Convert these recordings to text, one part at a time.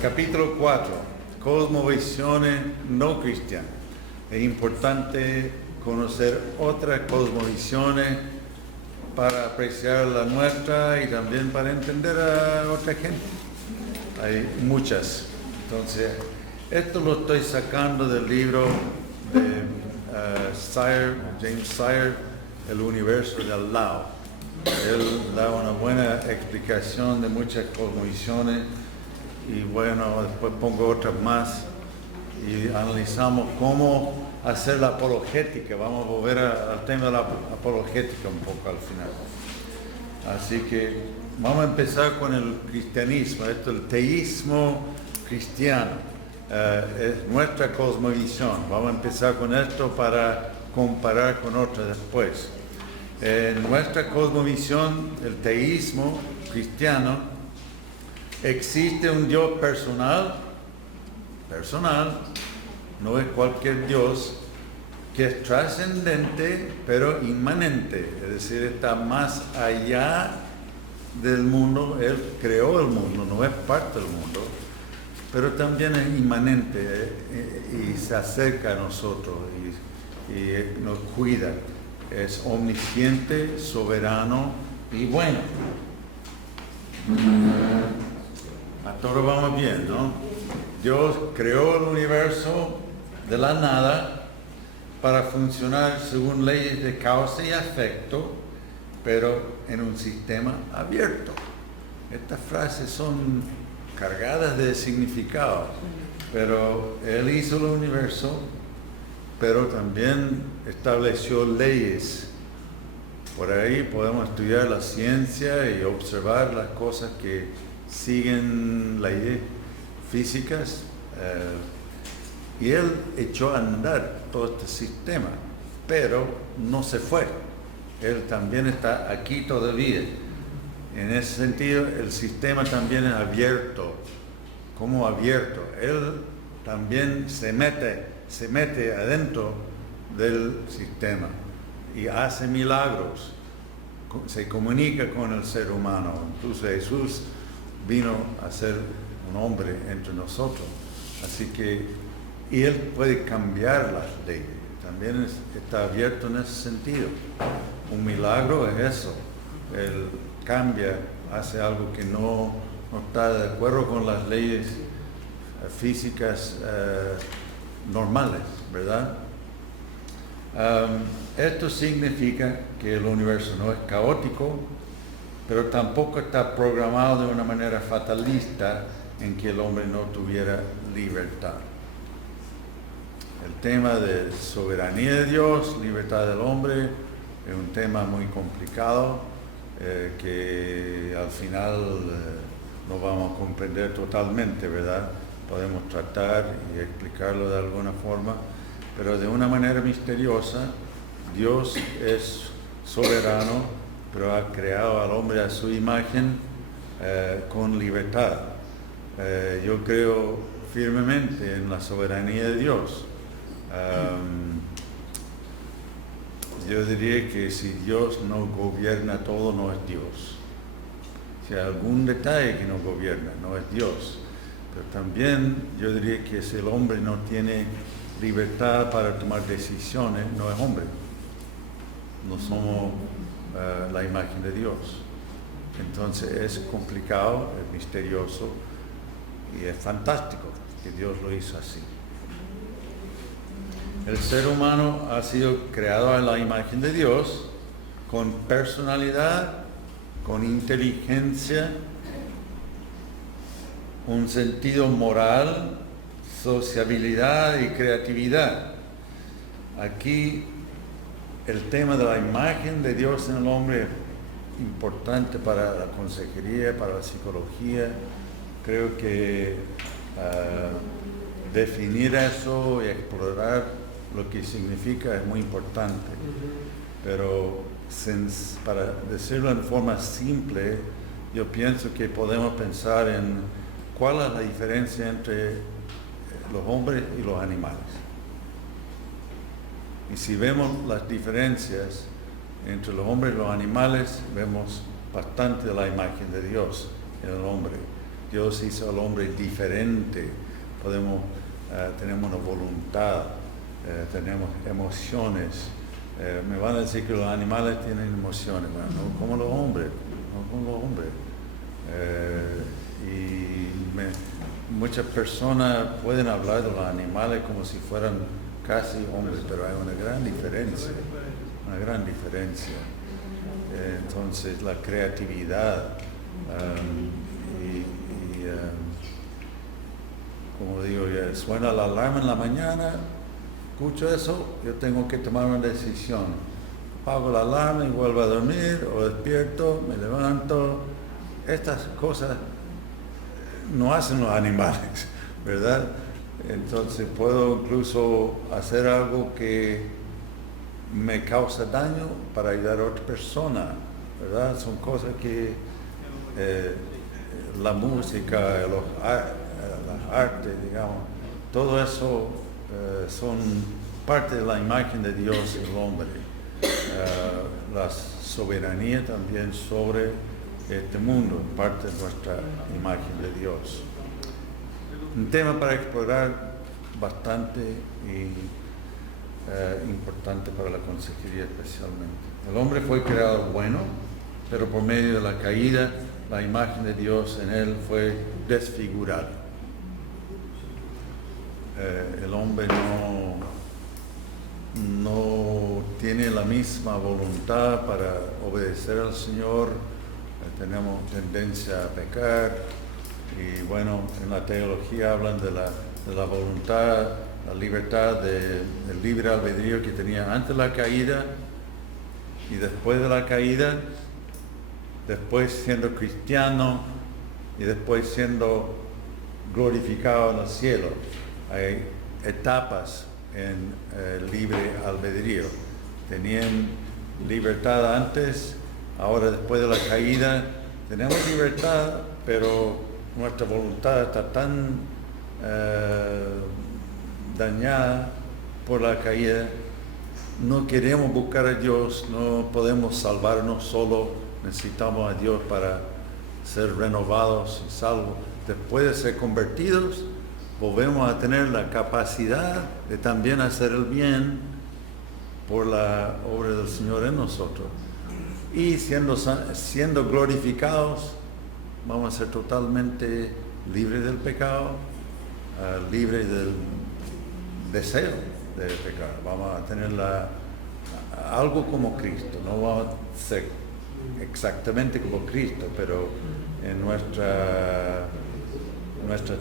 Capítulo 4, cosmovisiones no cristianas. Es importante conocer otras cosmovisiones para apreciar la nuestra y también para entender a otra gente. Hay muchas. Entonces, esto lo estoy sacando del libro de James Sire, El universo de al lado. Él da una buena explicación de muchas cosmovisiones y bueno, después pongo otras más y analizamos cómo hacer la apologética. Vamos a volver al tema de la apologética un poco al final. Así que vamos a empezar con el cristianismo, el teísmo cristiano. Es nuestra cosmovisión. Vamos a empezar con esto para comparar con otras después. En nuestra cosmovisión, el teísmo cristiano, existe un Dios personal, no es cualquier Dios, que es trascendente pero inmanente, es decir, está más allá del mundo. Él creó el mundo, no es parte del mundo, pero también es inmanente y se acerca a nosotros y nos cuida. Es omnisciente, soberano y bueno. A todos vamos bien, ¿no? Dios creó el universo de la nada para funcionar según leyes de causa y efecto, pero en un sistema abierto. Estas frases son cargadas de significado, pero Él hizo el universo, pero también estableció leyes. Por ahí podemos estudiar la ciencia y observar las cosas que siguen leyes físicas, y Él echó a andar todo este sistema, pero no se fue. Él también está aquí todavía. En ese sentido, el sistema también es abierto. ¿Cómo abierto? Él también se mete adentro del sistema y hace milagros, se comunica con el ser humano. Entonces Jesús vino a ser un hombre entre nosotros, así que y Él puede cambiar las leyes, también está abierto en ese sentido. Un milagro es eso, Él cambia, hace algo que no está de acuerdo con las leyes físicas normales, ¿verdad? Esto significa que el universo no es caótico, pero tampoco está programado de una manera fatalista en que el hombre no tuviera libertad. El tema de soberanía de Dios, libertad del hombre, es un tema muy complicado que al final no vamos a comprender totalmente, ¿verdad? Podemos tratar y explicarlo de alguna forma, pero de una manera misteriosa. Dios es soberano, pero ha creado al hombre a su imagen con libertad. Yo creo firmemente en la soberanía de Dios. Yo diría que si Dios no gobierna todo, no es Dios. Si hay algún detalle que no gobierna, no es Dios. Pero también yo diría que si el hombre no tiene libertad para tomar decisiones, no es hombre. No somos la imagen de Dios. Entonces es complicado, es misterioso y es fantástico que Dios lo hizo así. El ser humano ha sido creado a la imagen de Dios, con personalidad, con inteligencia, un sentido moral, sociabilidad y creatividad. Aquí el tema de la imagen de Dios en el hombre es importante para la consejería, para la psicología. Creo que definir eso y explorar lo que significa es muy importante. Pero para decirlo en forma simple, yo pienso que podemos pensar en cuál es la diferencia entre los hombres y los animales. Y si vemos las diferencias entre los hombres y los animales, vemos bastante de la imagen de Dios en el hombre. Dios hizo al hombre diferente. Tenemos una voluntad, tenemos emociones. Me van a decir que los animales tienen emociones, bueno, no como los hombres, no como los hombres. Muchas personas pueden hablar de los animales como si fueran casi hombres, pero hay una gran diferencia. Entonces la creatividad como digo, ya suena la alarma en la mañana, escucho eso, yo tengo que tomar una decisión. Apago la alarma y vuelvo a dormir, o despierto, me levanto. Estas cosas no hacen los animales, ¿verdad? Entonces puedo incluso hacer algo que me causa daño para ayudar a otra persona, ¿verdad? Son cosas que la música, las artes, digamos, todo eso son parte de la imagen de Dios y el hombre. La soberanía también sobre este mundo, parte de nuestra imagen de Dios. Un tema para explorar bastante importante para la consejería especialmente. El hombre fue creado bueno, pero por medio de la caída, la imagen de Dios en él fue desfigurada. El hombre no tiene la misma voluntad para obedecer al Señor. Tenemos tendencia a pecar, y bueno, en la teología hablan de la voluntad, la libertad del libre albedrío que tenía antes de la caída y después de la caída, después siendo cristiano y después siendo glorificado en el cielo. Hay etapas en el libre albedrío. Tenían libertad antes, ahora después de la caída tenemos libertad, pero nuestra voluntad está tan dañada por la caída. No queremos buscar a Dios, no podemos salvarnos solo, necesitamos a Dios para ser renovados y salvos. Después de ser convertidos, volvemos a tener la capacidad de también hacer el bien por la obra del Señor en nosotros. Y siendo glorificados, vamos a ser totalmente libres del pecado, libres del deseo de pecar. Vamos a tener algo como Cristo. No vamos a ser exactamente como Cristo, pero en nuestra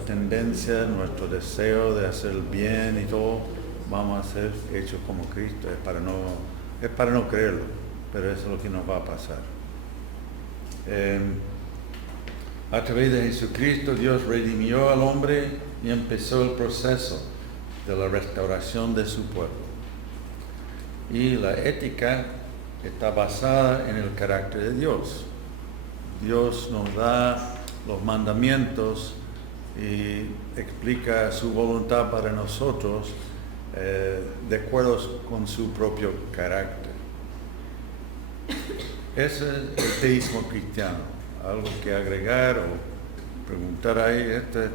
tendencia, nuestro deseo de hacer el bien y todo, vamos a ser hechos como Cristo. Es para no creerlo, pero eso es lo que nos va a pasar. A través de Jesucristo, Dios redimió al hombre y empezó el proceso de la restauración de su pueblo. Y la ética está basada en el carácter de Dios. Dios nos da los mandamientos y explica su voluntad para nosotros de acuerdo con su propio carácter. Ese es el teísmo cristiano. Algo que agregar o preguntar ahí, esta es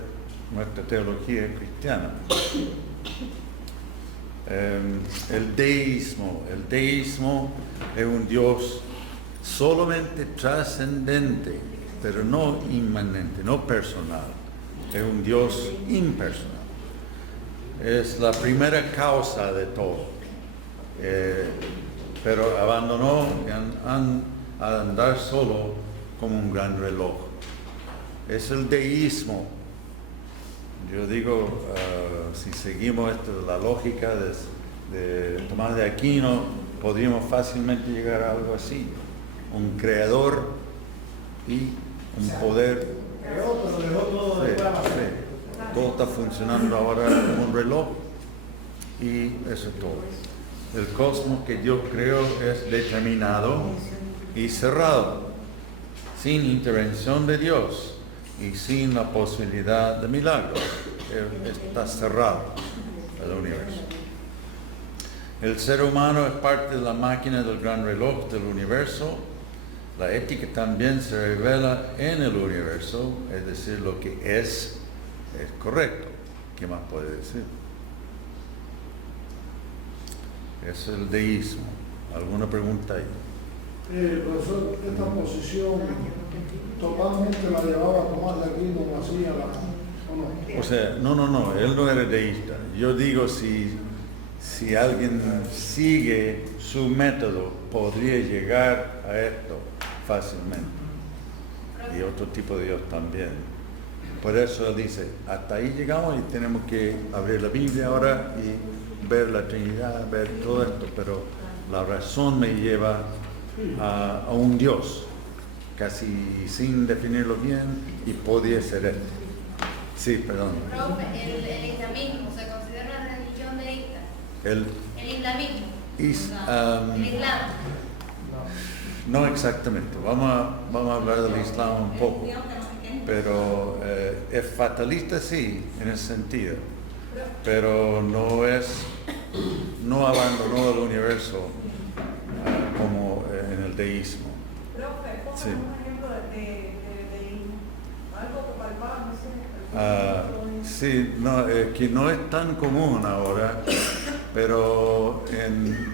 nuestra teología cristiana. El deísmo es un Dios solamente trascendente, pero no inmanente, no personal. Es un Dios impersonal. Es la primera causa de todo. Pero abandonó a andar solo como un gran reloj. Es el deísmo. Yo digo, si seguimos la lógica de Tomás de Aquino, podríamos fácilmente llegar a algo así. Un creador y un poder. Todo está funcionando ahora como un reloj y eso es todo. El cosmos que Dios creó es determinado y cerrado, sin intervención de Dios y sin la posibilidad de milagros. Está cerrado el universo. El ser humano es parte de la máquina del gran reloj del universo. La ética también se revela en el universo, es decir, lo que es correcto. ¿Qué más puede decir? Es el deísmo. ¿Alguna pregunta ahí? Profesor, esta posición totalmente la llevaba Tomás de Aquino, lo hacía ¿o no? O sea, no, él no era deísta. Yo digo, si alguien sigue su método, podría llegar a esto fácilmente. Y otro tipo de Dios también. Por eso él dice, hasta ahí llegamos y tenemos que abrir la Biblia ahora y ver la Trinidad, ver todo esto, pero la razón me lleva a un Dios, casi sin definirlo bien, y podía ser este. Sí, perdón. Profe, el islamismo se considera una religión deísta. El islamismo. el Islam. No exactamente, vamos a hablar del Islam un poco, pero es fatalista sí, en ese sentido, pero no abandonó el universo como en el deísmo. Profe, ¿cómo Sí. es un ejemplo de deísmo? Algo que palpable, no sé. Sí, no, que no es tan común ahora, pero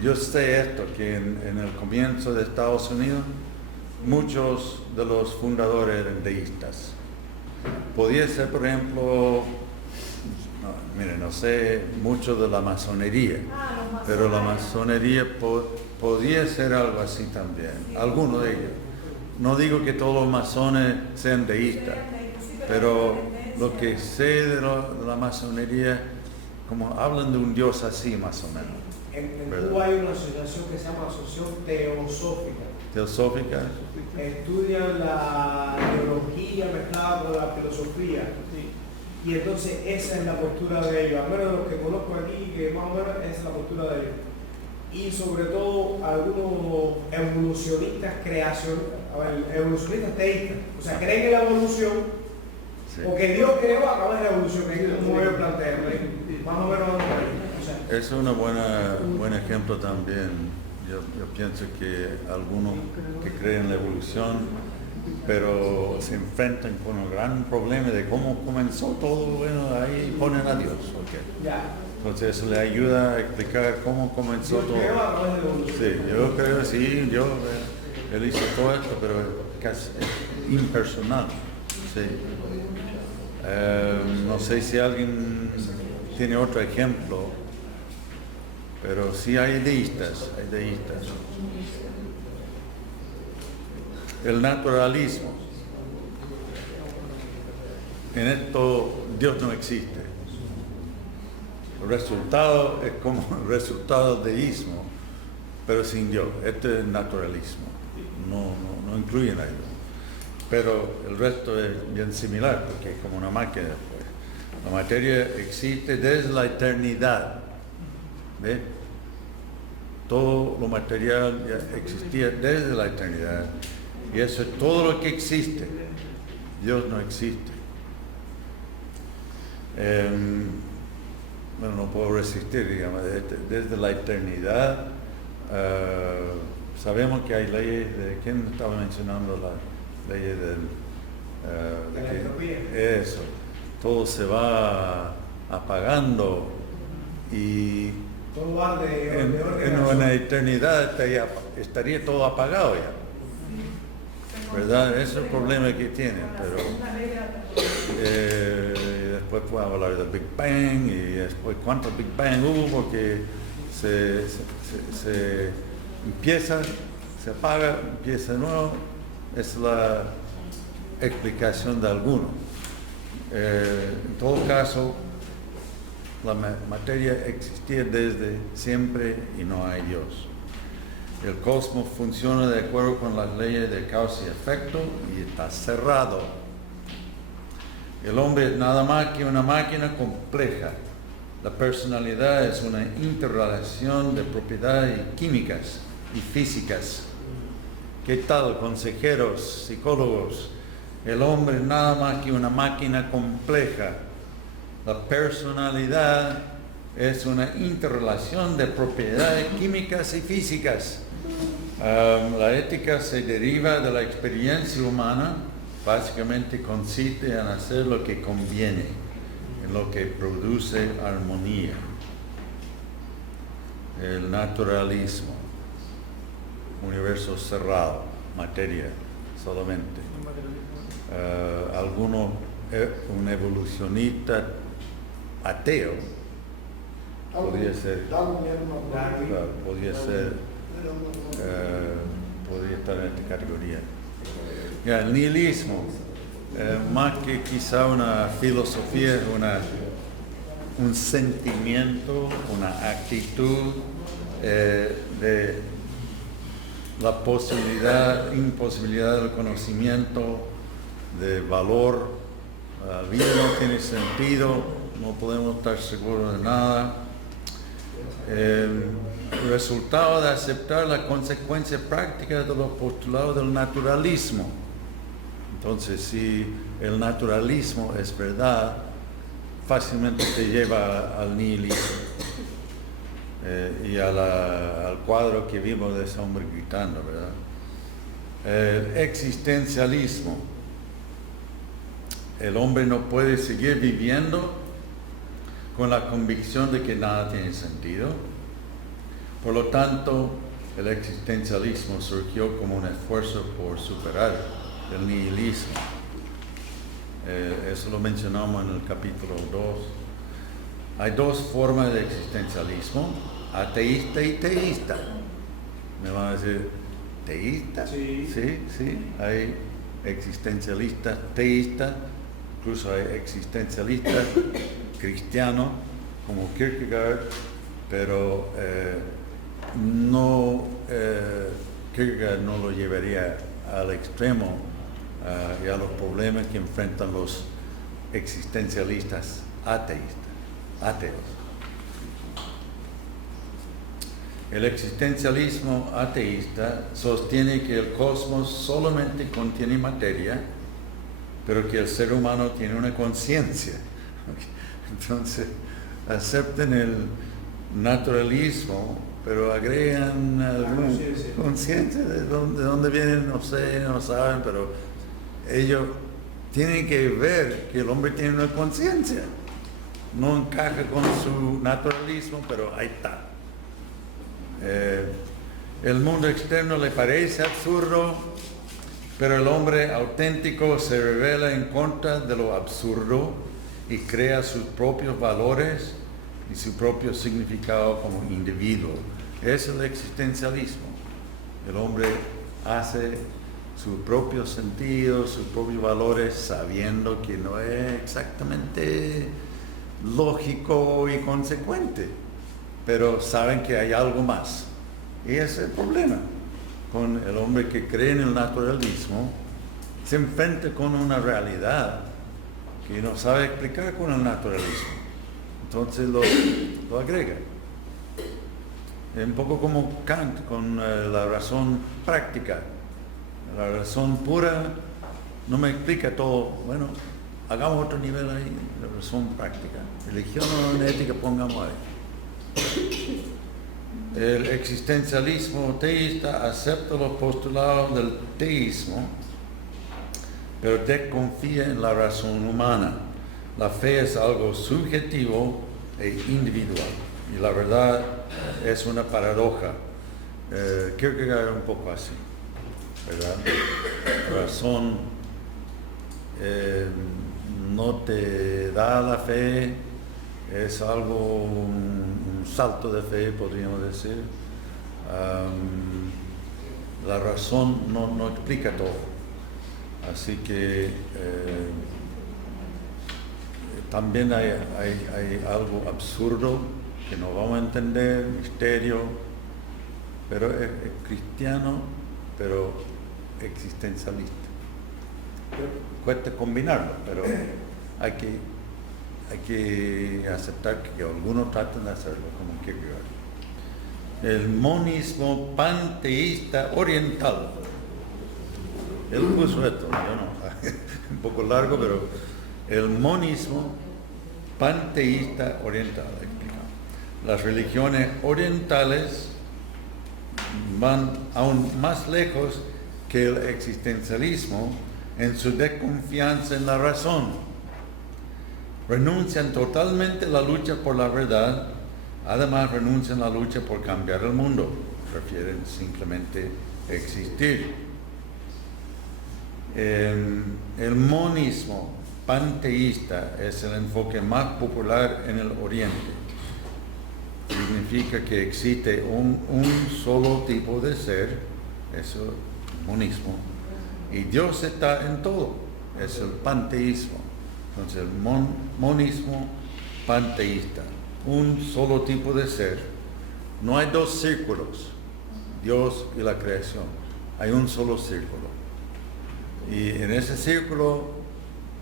yo sé esto, que en el comienzo de Estados Unidos muchos de los fundadores eran deístas. Podía ser, por ejemplo, no sé mucho de la masonería, pero la masonería podía ser algo así también, algunos de ellos. No digo que todos los masones sean deístas, pero lo que sé de la masonería, como hablan de un Dios así más o menos. En ¿verdad? Cuba hay una asociación que se llama Asociación Teosófica. Teosófica. Estudian la teología mezclada con la filosofía. Y entonces esa es la postura de ellos, al menos de los que conozco aquí, que más o menos esa es la postura de ellos. Y sobre todo algunos evolucionistas evolucionistas teístas, o sea, creen en la evolución, Sí. porque Dios creó a través de la evolución, que es como ellos plantean, ¿no? Más o menos. O sea, Es un buen ejemplo también. Yo pienso que algunos que creen en la evolución, pero se enfrentan con el gran problema de cómo comenzó todo, bueno, ahí ponen a Dios. Okay. ya. Entonces eso le ayuda a explicar cómo comenzó Dios todo. creó a través de la evolución. Sí, yo creo, sí, él hizo todo esto, pero casi impersonal. Sí. No sé si alguien tiene otro ejemplo, pero sí hay deístas. El naturalismo. En esto Dios no existe. El resultado es como el resultado del deísmo, pero sin Dios. Este es naturalismo. No incluye a Dios. Pero el resto es bien similar, porque es como una máquina. La materia existe desde la eternidad. ¿Ve? Todo lo material ya existía desde la eternidad. Y eso es todo lo que existe. Dios no existe. Bueno, no puedo resistir, digamos, desde la eternidad. Sabemos que hay leyes de, ¿quién estaba mencionando las leyes De la entropía. eso, todo se va apagando y Todo arde en una eternidad estaría todo apagado ya. ¿Verdad? Ese es el problema que tienen, pero después podemos hablar del Big Bang y después cuántos Big Bang hubo, porque se empieza, se apaga, empieza de nuevo. Es la explicación de algunos. En todo caso, la materia existía desde siempre y no hay Dios. El cosmos funciona de acuerdo con las leyes de causa y efecto y está cerrado. El hombre es nada más que una máquina compleja. La personalidad es una interrelación de propiedades químicas y físicas. ¿Qué tal, consejeros, psicólogos? El hombre es nada más que una máquina compleja. La personalidad es una interrelación de propiedades químicas y físicas. La ética se deriva de la experiencia humana, básicamente consiste en hacer lo que conviene, en lo que produce armonía. El naturalismo, universo cerrado, materia solamente. Un evolucionista ateo podría ser, podría estar en esta categoría. Ya, el nihilismo, más que quizá una filosofía, es un sentimiento, una actitud de la imposibilidad del conocimiento, de valor. La vida no tiene sentido, no podemos estar seguros de nada. El resultado de aceptar la consecuencia práctica de los postulados del naturalismo. Entonces, si el naturalismo es verdad, fácilmente te lleva al nihilismo y al cuadro que vimos de ese hombre gritando, ¿verdad? El existencialismo. El hombre no puede seguir viviendo con la convicción de que nada tiene sentido. Por lo tanto, el existencialismo surgió como un esfuerzo por superar el nihilismo. Eso lo mencionamos en el capítulo 2. Hay dos formas de existencialismo, ateísta y teísta. Me van a decir, ¿teísta? Sí. Sí, hay existencialistas teístas, incluso hay existencialistas cristianos como Kierkegaard, pero Kierkegaard no lo llevaría al extremo y a los problemas que enfrentan los existencialistas ateos. El existencialismo ateísta sostiene que el cosmos solamente contiene materia, pero que el ser humano tiene una conciencia. Entonces, acepten el naturalismo, pero agregan alguna conciencia de dónde vienen, no sé, no saben, pero ellos tienen que ver que el hombre tiene una conciencia. No encaja con su naturalismo, pero ahí está. El mundo externo le parece absurdo, pero el hombre auténtico se revela en contra de lo absurdo y crea sus propios valores y su propio significado como individuo. Es el existencialismo. El hombre hace su propio sentido, sus propios valores, sabiendo que no es exactamente lógico y consecuente, pero saben que hay algo más. Y ese es el problema con el hombre que cree en el naturalismo. Se enfrenta con una realidad que no sabe explicar con el naturalismo. Entonces lo agrega. Es un poco como Kant con la razón práctica. La razón pura no me explica todo. Bueno, hagamos otro nivel ahí, la razón práctica. Religión o ética, pongamos ahí. El existencialismo teísta acepta los postulados del teísmo, pero desconfía en la razón humana. La fe es algo subjetivo e individual. Y la verdad es una paradoja. Kierkegaard era un poco así, ¿verdad? La razón no te da la fe, es algo, un salto de fe, podríamos decir. La razón no explica todo. Así que también hay algo absurdo que no vamos a entender, misterio, pero es cristiano, pero existencialista. Cuesta combinarlo, pero hay que aceptar que algunos tratan de hacerlo, como Kierkegaard. El monismo panteísta oriental. Él puso esto, yo no, un poco largo, pero el monismo panteísta oriental, explicado. Las religiones orientales van aún más lejos que el existencialismo en su desconfianza en la razón. Renuncian totalmente a la lucha por la verdad, además renuncian a la lucha por cambiar el mundo, prefieren simplemente existir. El monismo panteísta es el enfoque más popular en el Oriente. Significa que existe un solo tipo de ser, eso es monismo, y Dios está en todo, es el panteísmo. Entonces el monismo panteísta, un solo tipo de ser. No hay dos círculos, Dios y la creación, hay un solo círculo. Y en ese círculo,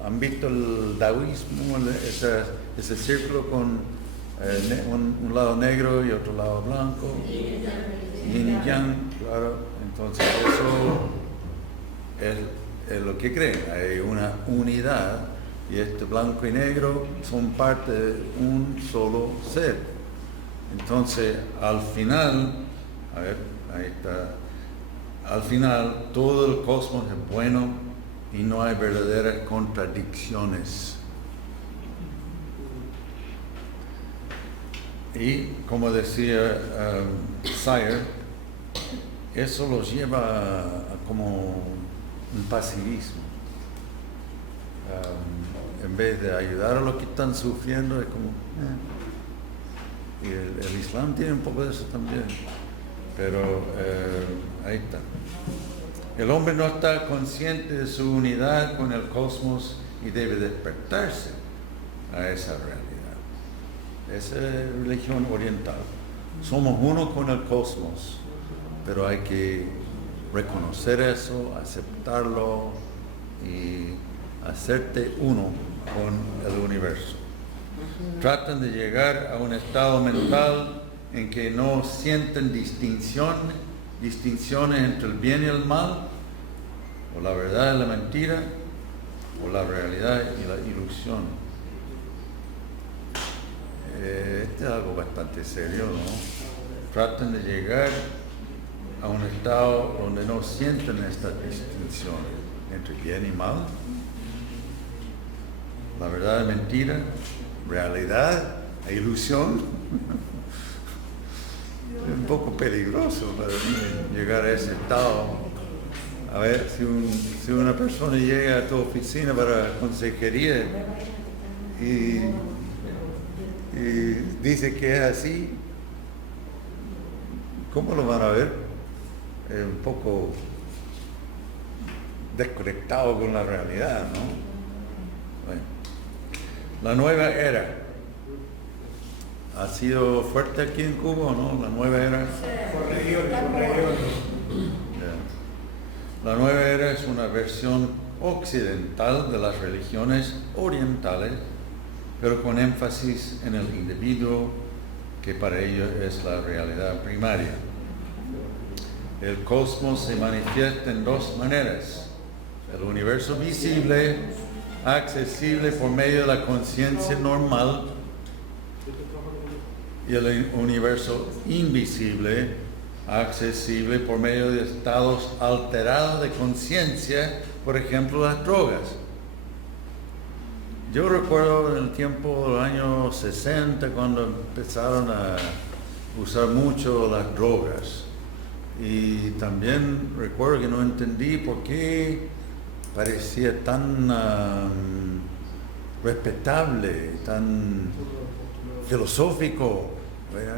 ¿han visto el taoísmo? Ese círculo con un lado negro y otro lado blanco. Yin y yang, claro. Entonces eso es lo que creen. Hay una unidad y este blanco y negro son parte de un solo ser. Entonces al final, a ver, ahí está. Al final, todo el cosmos es bueno y no hay verdaderas contradicciones. Y como decía Sire, eso los lleva a como un pasivismo. En vez de ayudar a los que están sufriendo, es como... Y el Islam tiene un poco de eso también. Pero ahí está. El hombre no está consciente de su unidad con el cosmos y debe despertarse a esa realidad. Esa es religión oriental. Somos uno con el cosmos, pero hay que reconocer eso, aceptarlo y hacerte uno con el universo. Tratan de llegar a un estado mental en que no sienten distinciones entre el bien y el mal, o la verdad y la mentira, o la realidad y la ilusión. Este es algo bastante serio, ¿no? Tratan de llegar a un estado donde no sienten esta distinción entre bien y mal, la verdad y mentira, realidad e ilusión. Es un poco peligroso para mí llegar a ese estado. A ver, si una persona llega a tu oficina para consejería y dice que es así, ¿cómo lo van a ver? Es un poco desconectado con la realidad, ¿no? Bueno, la nueva era. ¿Ha sido fuerte aquí en Cuba o no? La nueva era. La nueva era es una versión occidental de las religiones orientales, pero con énfasis en el individuo, que para ello es la realidad primaria. El cosmos se manifiesta en dos maneras: el universo visible, accesible por medio de la conciencia normal, y el universo invisible, accesible por medio de estados alterados de conciencia, por ejemplo las drogas. Yo recuerdo en el tiempo de los años 60 cuando empezaron a usar mucho las drogas, y también recuerdo que no entendí por qué parecía tan respetable, tan filosófico.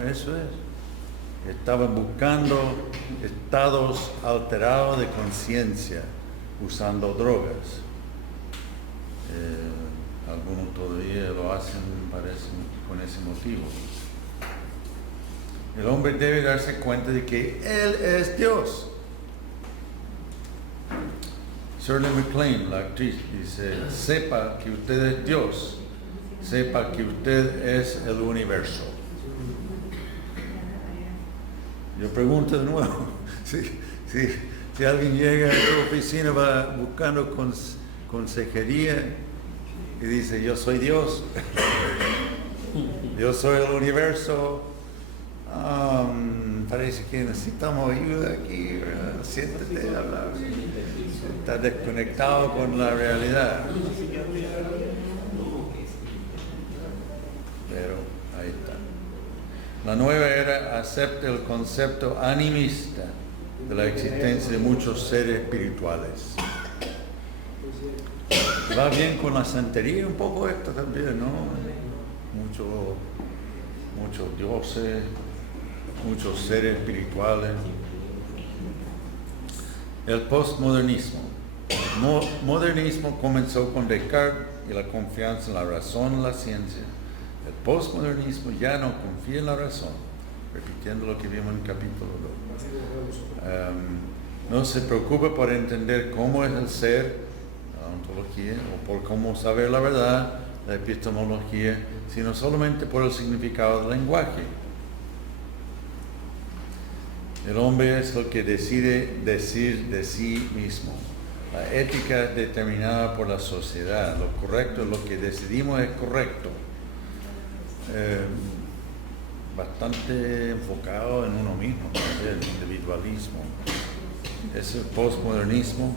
Eso es. Estaban buscando estados alterados de conciencia usando drogas. Algunos todavía lo hacen, parece, con ese motivo. El hombre debe darse cuenta de que Él es Dios. Shirley MacLaine, la actriz, dice: sepa que usted es Dios, sepa que usted es el universo. Yo pregunto de nuevo, si alguien llega a tu oficina va buscando consejería y dice: yo soy Dios, yo soy el universo, parece que necesitamos ayuda aquí, ¿verdad? Siéntate a hablar. Estás desconectado con la realidad. Pero ahí está. La nueva era acepta el concepto animista de la existencia de muchos seres espirituales. Va bien con la santería un poco esto también, ¿no? Muchos dioses, muchos seres espirituales. El postmodernismo. El modernismo comenzó con Descartes y la confianza en la razón y la ciencia. El postmodernismo ya no confía en la razón, repitiendo lo que vimos en el capítulo 2. No se preocupa por entender cómo es el ser, la ontología, o por cómo saber la verdad, la epistemología, sino solamente por el significado del lenguaje. El hombre es el que decide decir de sí mismo. La ética es determinada por la sociedad. Lo correcto, lo que decidimos es correcto. Bastante enfocado en uno mismo, el individualismo. Es el postmodernismo.